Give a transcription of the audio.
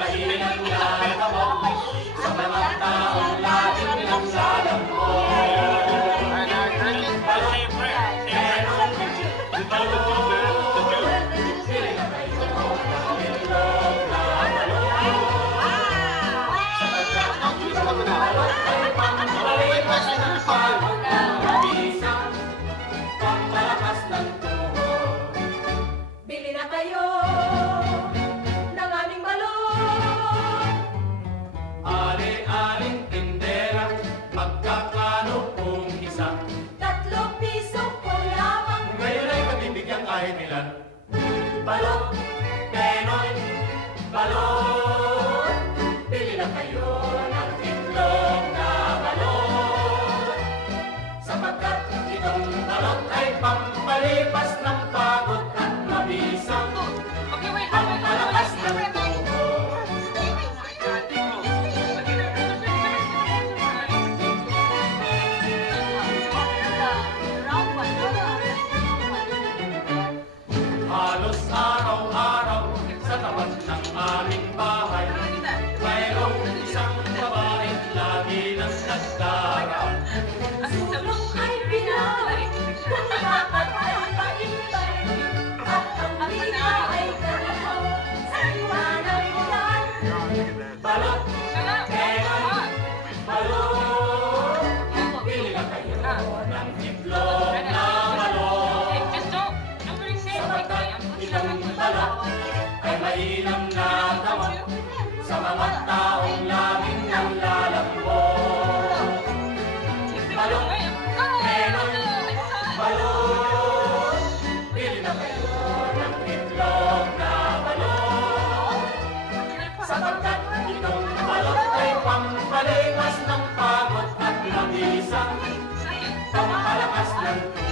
mainam na gamot sa mga taong laging naglalambot. Pampalakas ng tuhod. Bili na kayo ng aming balon. Ari-aring tindera, magkakano kung isa? 3 piso ko lamang. Ngayon ay mabibigyan kahit ilan. Balot, penoy, balot. Bili na kayo ng itlog na balot. Sapagkat itong balot ay pampalipas ng pagod at mabisang pampalakas ng tuhod. Halos araw-araw sa tapat ng aming bahay, mayroong isang babae lagi nang nagdaraan. Sulong ay pinay, kung dapat ay paintay, at ang bita ay kalahaw sa iwanang ulan. Balot, penoy, balot. Bili na kayo ng itlog na balot. Sapagkat itong balot ay mainam na gamot sa mga taong laging naglalambot. Balot, penoy, balot. Bili na kayo ng itlog na balot. Sapagkat itong balot ay pampalipas ng pagod at mabisang pampalakas ng tuhod.